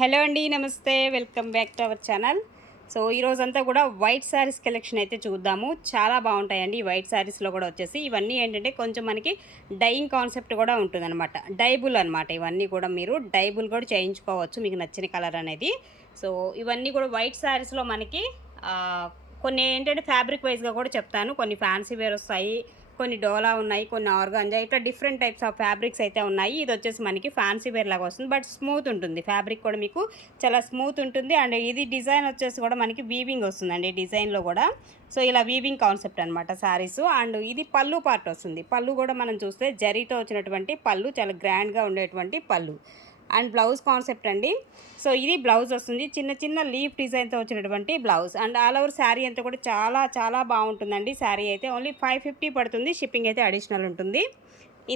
Hello అండి, నమస్తే. Welcome back to our channel. So ఈరోజంతా కూడా వైట్ శారీస్ కలెక్షన్ అయితే చూద్దాము. చాలా బాగుంటాయండి ఈ వైట్ శారీస్లో కూడా వచ్చేసి. ఇవన్నీ ఏంటంటే కొంచెం మనకి డైయింగ్ కాన్సెప్ట్ కూడా ఉంటుందన్నమాట. డైబుల్ అనమాట. ఇవన్నీ కూడా మీరు డైబుల్ కూడా చేయించుకోవచ్చు మీకు నచ్చిన కలర్ అనేది. సో ఇవన్నీ కూడా వైట్ శారీస్లో మనకి కొన్ని ఏంటంటే ఫ్యాబ్రిక్ వైజ్గా కూడా చెప్తాను. కొన్ని ఫ్యాన్సీ వేర్ వస్తాయి, కొన్ని డోలా ఉన్నాయి, కొన్ని ఆర్గాంజా, ఇట్లా డిఫరెంట్ టైప్స్ ఆఫ్ ఫ్యాబ్రిక్స్ అయితే ఉన్నాయి. ఇది వచ్చేసి మనకి ఫ్యాన్సీ వేర్ లాగా వస్తుంది, బట్ స్మూత్ ఉంటుంది. ఫ్యాబ్రిక్ కూడా మీకు చాలా స్మూత్ ఉంటుంది. అండ్ ఇది డిజైన్ వచ్చేసి కూడా మనకి వీవింగ్ వస్తుందండి డిజైన్లో కూడా. సో ఇలా వీవింగ్ కాన్సెప్ట్ అనమాట శారీస్. అండ్ ఇది పళ్ళు పార్ట్ వస్తుంది. పళ్ళు కూడా మనం చూస్తే జరీతో వచ్చినటువంటి పళ్ళు, చాలా గ్రాండ్గా ఉండేటువంటి పళ్ళు. అండ్ బ్లౌజ్ కాన్సెప్ట్ అండి. సో ఇది బ్లౌజ్ వస్తుంది, చిన్న చిన్న లీఫ్ డిజైన్తో వచ్చినటువంటి blouse. And all over sari అంతా కూడా చాలా చాలా బాగుంటుందండి. శారీ అయితే ఓన్లీ 550 పడుతుంది. షిప్పింగ్ అయితే అడిషనల్ ఉంటుంది.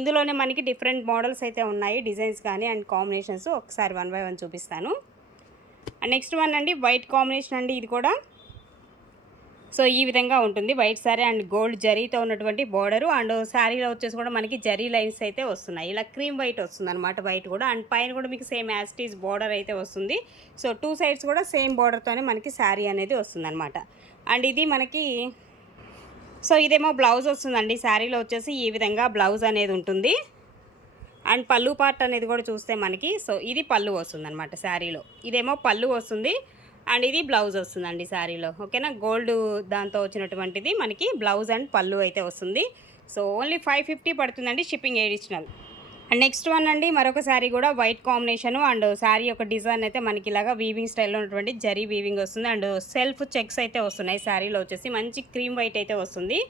ఇందులోనే మనకి డిఫరెంట్ మోడల్స్ అయితే ఉన్నాయి, డిజైన్స్ కానీ అండ్ కాంబినేషన్స్. ఒకసారి 1 by 1 చూపిస్తాను. అండ్ నెక్స్ట్ వన్ అండి వైట్ కాంబినేషన్ అండి. ఇది కూడా సో ఈ విధంగా ఉంటుంది. వైట్ శారీ అండ్ గోల్డ్ జరీతో ఉన్నటువంటి బోర్డరు. అండ్ శారీలో వచ్చేసి కూడా మనకి జరీ లైన్స్ అయితే వస్తున్నాయి. ఇలా క్రీమ్ వైట్ వస్తుంది అనమాట, వైట్ కూడా. అండ్ పైన కూడా మీకు సేమ్ యాస్టీస్ బోర్డర్ అయితే వస్తుంది. సో 2 సైడ్స్ కూడా సేమ్ బోర్డర్తోనే మనకి శారీ అనేది వస్తుంది అనమాట. అండ్ ఇది మనకి సో ఇదేమో బ్లౌజ్ వస్తుందండి. శారీలో వచ్చేసి ఈ విధంగా బ్లౌజ్ అనేది ఉంటుంది. అండ్ పళ్ళు పార్ట్ అనేది కూడా చూస్తే మనకి సో ఇది పళ్ళు వస్తుంది అనమాట శారీలో. ఇదేమో పళ్ళు వస్తుంది అండ్ ఇది బ్లౌజ్ వస్తుందండి శారీలో. ఓకేనా, గోల్డ్ దాంతో వచ్చినటువంటిది మనకి బ్లౌజ్ అండ్ పళ్ళు అయితే వస్తుంది. సో ఓన్లీ 550 పడుతుందండి, shipping additional. And next one అండి మరొక శారీ కూడా వైట్ కాంబినేషను. అండ్ శారీ యొక్క డిజైన్ అయితే మనకి ఇలాగా వీవింగ్ స్టైల్లో ఉన్నటువంటి జరీ వీవింగ్ వస్తుంది. అండ్ సెల్ఫ్ చెక్స్ అయితే వస్తున్నాయి శారీలో వచ్చేసి. మంచి క్రీమ్ వైట్ అయితే వస్తుంది.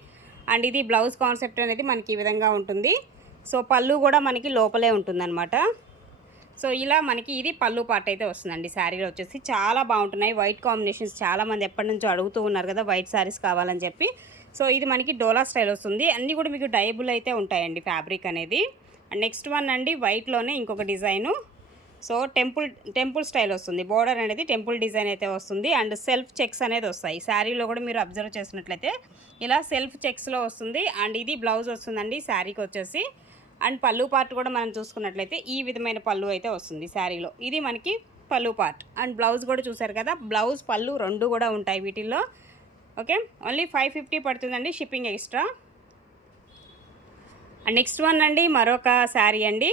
అండ్ ఇది బ్లౌజ్ కాన్సెప్ట్ అనేది మనకి ఈ విధంగా ఉంటుంది. సో పళ్ళు కూడా మనకి లోపలే ఉంటుందన్నమాట. సో ఇలా మనకి ఇది పళ్ళు పార్ట్ అయితే వస్తుందండి. శారీలో వచ్చేసి చాలా బాగుంటున్నాయి వైట్ కాంబినేషన్స్. చాలామంది ఎప్పటి నుంచో అడుగుతూ ఉన్నారు కదా వైట్ శారీస్ కావాలని చెప్పి. సో ఇది మనకి డోలా స్టైల్ వస్తుంది. అన్నీ కూడా మీకు డైబుల్ అయితే ఉంటాయండి ఫ్యాబ్రిక్ అనేది. అండ్ నెక్స్ట్ వన్ అండి వైట్లోనే ఇంకొక డిజైను. సో టెంపుల్ స్టైల్ వస్తుంది. బోర్డర్ అనేది టెంపుల్ డిజైన్ అయితే వస్తుంది. అండ్ సెల్ఫ్ చెక్స్ అనేది వస్తాయి. శారీలో కూడా మీరు అబ్జర్వ్ చేసినట్లయితే ఇలా సెల్ఫ్ చెక్స్లో వస్తుంది. అండ్ ఇది బ్లౌజ్ వస్తుందండి శారీకి వచ్చేసి. అండ్ పళ్ళు పార్ట్ కూడా మనం చూసుకున్నట్లయితే ఈ విధమైన పళ్ళు అయితే వస్తుంది శారీలో. ఇది మనకి పళ్ళు పార్ట్. అండ్ బ్లౌజ్ కూడా చూసారు కదా, బ్లౌజ్ పళ్ళు రెండు కూడా ఉంటాయి వీటిల్లో. ఓకే, ఓన్లీ 550 పడుతుందండి, shipping extra. And next one అండి మరొక శారీ అండి.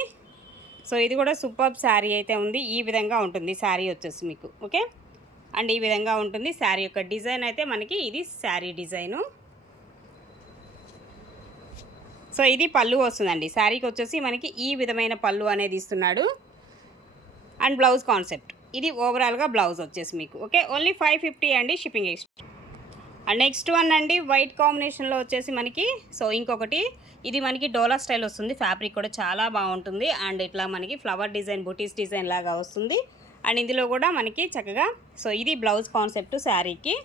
సో ఇది కూడా సూపర్బ్ శారీ అయితే ఉంది. ఈ విధంగా ఉంటుంది శారీ వచ్చేసి మీకు. ఓకే, అండ్ ఈ విధంగా ఉంటుంది శారీ యొక్క డిజైన్ అయితే మనకి. ఇది శారీ డిజైను. సో ఇది పళ్ళు వస్తుందండి. శారీకి వచ్చేసి మనకి ఈ విధమైన పళ్ళు అనేది ఇస్తున్నాడు. అండ్ బ్లౌజ్ కాన్సెప్ట్ ఇది ఓవరాల్గా బ్లౌజ్ వచ్చేసి మీకు. ఓకే, ఓన్లీ 550 అండి, shipping extra. And next one అండి వైట్ కాంబినేషన్లో వచ్చేసి మనకి సో ఇంకొకటి. ఇది మనకి డోలా స్టైల్ వస్తుంది. ఫ్యాబ్రిక్ కూడా చాలా బాగుంటుంది. అండ్ ఇట్లా మనకి ఫ్లవర్ డిజైన్, బుటీస్ డిజైన్ లాగా వస్తుంది. అండ్ ఇందులో కూడా మనకి చక్కగా సో ఇది బ్లౌజ్ కాన్సెప్ట్ శారీకి.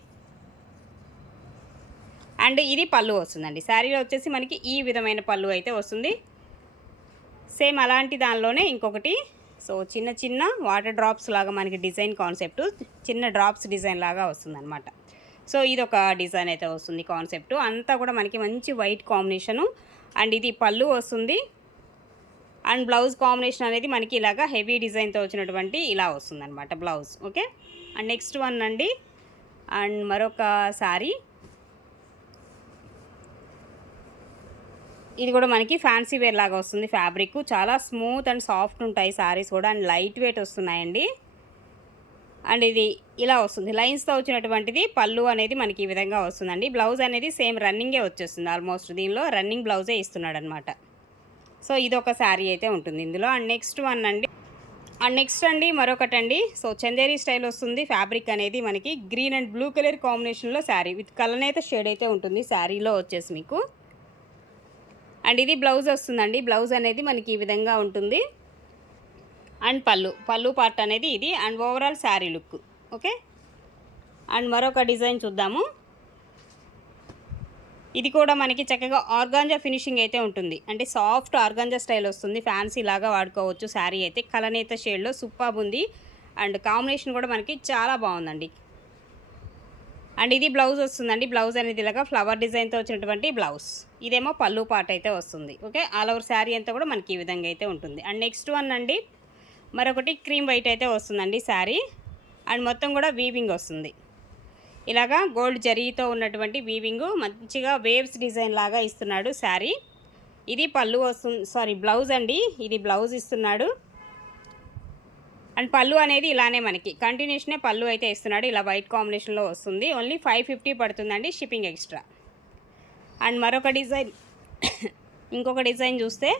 అండ్ ఇది పళ్ళు వస్తుందండి. శారీలో వచ్చేసి మనకి ఈ విధమైన పళ్ళు అయితే వస్తుంది. సేమ్ అలాంటి దానిలోనే ఇంకొకటి. సో చిన్న చిన్న వాటర్ డ్రాప్స్ లాగా మనకి డిజైన్ కాన్సెప్ట్, చిన్న డ్రాప్స్ డిజైన్ లాగా వస్తుంది అనమాట. సో ఇది ఒక డిజైన్ అయితే వస్తుంది కాన్సెప్ట్. అంతా కూడా మనకి మంచి వైట్ కాంబినేషను. అండ్ ఇది పళ్ళు వస్తుంది. అండ్ బ్లౌజ్ కాంబినేషన్ అనేది మనకి ఇలాగా హెవీ డిజైన్తో వచ్చినటువంటి ఇలా వస్తుంది అనమాట blouse. Okay, and next one అండి. అండ్ మరొక శారీ. ఇది కూడా మనకి ఫ్యాన్సీ వేర్ లాగా వస్తుంది. ఫ్యాబ్రిక్ చాలా స్మూత్ అండ్ సాఫ్ట్ ఉంటాయి శారీస్ కూడా. అండ్ లైట్ వెయిట్ వస్తున్నాయండి. అండ్ ఇది ఇలా వస్తుంది లైన్స్తో వచ్చినటువంటిది. పళ్ళు అనేది మనకి ఈ విధంగా వస్తుందండి. బ్లౌజ్ అనేది సేమ్ రన్నింగే వచ్చేస్తుంది ఆల్మోస్ట్. దీనిలో రన్నింగ్ బ్లౌజే ఇస్తున్నాడు అనమాట. సో ఇది ఒక శారీ అయితే ఉంటుంది ఇందులో. అండ్ నెక్స్ట్ వన్ అండి. అండ్ నెక్స్ట్ అండి మరొకటండి. సో చందేరి స్టైల్ వస్తుంది. ఫ్యాబ్రిక్ అనేది మనకి గ్రీన్ అండ్ బ్లూ కలర్ కాంబినేషన్లో శారీ విత్ కలనేత షేడ్ అయితే ఉంటుంది శారీలో వచ్చేసి మీకు. అండ్ ఇది బ్లౌజ్ వస్తుందండి. బ్లౌజ్ అనేది మనకి ఈ విధంగా ఉంటుంది. అండ్ పళ్ళు పార్ట్ అనేది ఇది. And overall sari look. Okay, and మరొక డిజైన్ చూద్దాము. ఇది కూడా మనకి చక్కగా ఆర్గాంజా ఫినిషింగ్ అయితే ఉంటుంది. అంటే సాఫ్ట్ ఆర్గాంజా స్టైల్ వస్తుంది. ఫ్యాన్సీ లాగా వాడుకోవచ్చు. శారీ అయితే కలనేత షేడ్లో సూపర్బ్ ఉంది. అండ్ కాంబినేషన్ కూడా మనకి చాలా బాగుందండి. అండ్ ఇది బ్లౌజ్ వస్తుందండి. బ్లౌజ్ అనేది ఇలాగా ఫ్లవర్ డిజైన్తో వచ్చినటువంటి బ్లౌజ్. ఇదేమో పళ్ళు పార్ట్ అయితే వస్తుంది. ఓకే, ఆల్ ఓవర్ శారీ అంతా కూడా మనకి ఈ విధంగా అయితే ఉంటుంది. అండ్ నెక్స్ట్ వన్ అండి మరొకటి క్రీమ్ వైట్ అయితే వస్తుందండి శారీ. అండ్ మొత్తం కూడా వీవింగ్ వస్తుంది. ఇలాగా గోల్డ్ జరీతో ఉన్నటువంటి వీవింగ్ మంచిగా వేవ్స్ డిజైన్ లాగా ఇస్తున్నాడు శారీ. ఇది పళ్ళు వస్తుంది, బ్లౌజ్ అండి. ఇది బ్లౌజ్ ఇస్తున్నాడు. అండ్ పళ్ళు అనేది ఇలానే మనకి కంటిన్యూషనే పళ్ళు అయితే ఇస్తున్నాడు. ఇలా వైట్ కాంబినేషన్లో వస్తుంది. ఓన్లీ 550 పడుతుందండి, షిప్పింగ్ ఎక్స్ట్రా. అండ్ మరొక డిజైన్ ఇంకొక డిజైన్ చూస్తే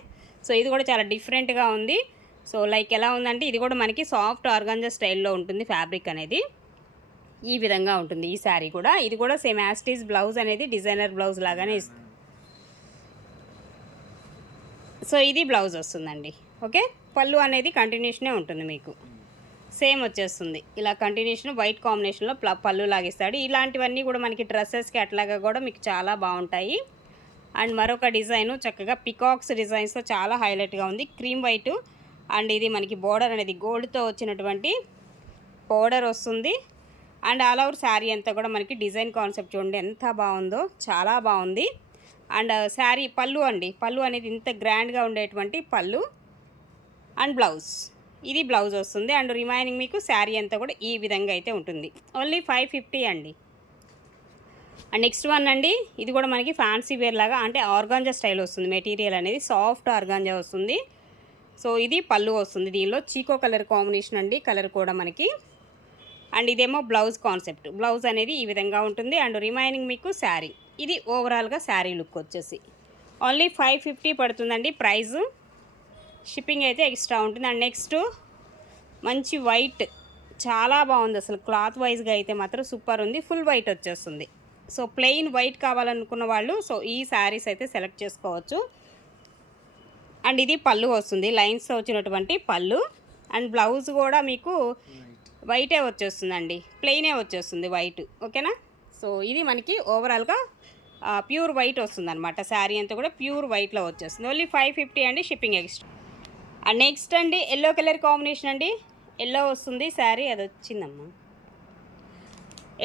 సో ఇది కూడా చాలా డిఫరెంట్గా ఉంది. సో లైక్ ఎలా ఉందంటే ఇది కూడా మనకి సాఫ్ట్ ఆర్గాంజా స్టైల్లో ఉంటుంది. ఫ్యాబ్రిక్ అనేది ఈ విధంగా ఉంటుంది. ఈ శారీ కూడా ఇది కూడా సేమ్ యాస్టీస్ బ్లౌజ్ అనేది డిజైనర్ బ్లౌజ్ లాగానే ఇస్తుంది. సో ఇది బ్లౌజ్ వస్తుందండి. ఓకే, పళ్ళు అనేది కంటిన్యూషనే ఉంటుంది, మీకు సేమ్ వచ్చేస్తుంది. ఇలా కంటిన్యూషన్ వైట్ కాంబినేషన్లో పళ్ళు లాగిస్తాడు. ఇలాంటివన్నీ కూడా మనకి డ్రెస్సెస్కి అట్లాగా కూడా మీకు చాలా బాగుంటాయి. అండ్ మరొక డిజైను చక్కగా పికాక్స్ డిజైన్స్తో చాలా హైలైట్గా ఉంది. క్రీమ్ వైట్ అండ్ ఇది మనకి బోర్డర్ అనేది గోల్డ్తో వచ్చినటువంటి బోర్డర్ వస్తుంది. అండ్ ఆల్ ఓవర్ శారీ అంతా కూడా మనకి డిజైన్ కాన్సెప్ట్ చూడండి ఎంత బాగుందో, చాలా బాగుంది. అండ్ శారీ పళ్ళు అండి, పళ్ళు అనేది ఇంత గ్రాండ్గా ఉండేటువంటి పళ్ళు. అండ్ బ్లౌజ్, ఇది బ్లౌజ్ వస్తుంది. అండ్ రిమైనింగ్ మీకు శారీ అంతా కూడా ఈ విధంగా అయితే ఉంటుంది. ఓన్లీ 550 అండి. అండ్ నెక్స్ట్ వన్ అండి, ఇది కూడా మనకి ఫ్యాన్సీ వేర్ లాగా అంటే ఆర్గాంజా స్టైల్ వస్తుంది. మెటీరియల్ అనేది సాఫ్ట్ ఆర్గాంజా వస్తుంది. సో ఇది పళ్ళు వస్తుంది. దీనిలో చీకో కలర్ కాంబినేషన్ అండి, కలర్ కూడా మనకి. అండ్ ఇదేమో బ్లౌజ్ కాన్సెప్ట్. బ్లౌజ్ అనేది ఈ విధంగా ఉంటుంది. అండ్ రిమైనింగ్ మీకు శారీ, ఇది ఓవరాల్గా శారీ లుక్ వచ్చేసి ఓన్లీ 550 పడుతుందండి ప్రైజు. షిప్పింగ్ అయితే ఎక్స్ట్రా ఉంటుంది. అండ్ నెక్స్ట్ మంచి వైట్, చాలా బాగుంది అసలు. క్లాత్ వైజ్గా అయితే మాత్రం సూపర్ ఉంది. ఫుల్ వైట్ వచ్చేస్తుంది. సో ప్లెయిన్ వైట్ కావాలనుకున్న వాళ్ళు సో ఈ శారీస్ అయితే సెలెక్ట్ చేసుకోవచ్చు. అండ్ ఇది పళ్ళు వస్తుంది, లైన్స్తో వచ్చినటువంటి పళ్ళు. అండ్ బ్లౌజ్ కూడా మీకు వైటే వచ్చేస్తుందండి, ప్లెయినే వచ్చేస్తుంది వైట్. ఓకేనా, సో ఇది మనకి ఓవరాల్గా ప్యూర్ వైట్ వస్తుంది అనమాట. శారీ అంతా కూడా ప్యూర్ వైట్లో వచ్చేస్తుంది. ఓన్లీ 550 అండి, షిప్పింగ్ ఎక్స్ట్రా. అండ్ నెక్స్ట్ అండి ఎల్లో కలర్ కాంబినేషన్ అండి. ఎల్లో వస్తుంది శారీ, అది వచ్చిందమ్మా,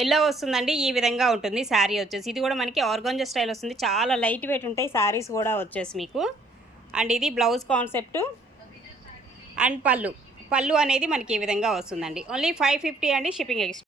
ఎల్లో వస్తుందండి. ఈ విధంగా ఉంటుంది శారీ వచ్చేసి. ఇది కూడా మనకి ఆర్గాంజా స్టైల్ వస్తుంది. చాలా లైట్ వెయిట్ ఉంటాయి శారీస్ కూడా వచ్చేసి మీకు. అండ్ ఇది బ్లౌజ్ కాన్సెప్ట్. అండ్ పళ్ళు అనేది మనకి ఈ విధంగా వస్తుందండి. ఓన్లీ 550 అండి, షిప్పింగ్ ఎక్స్ట్రా.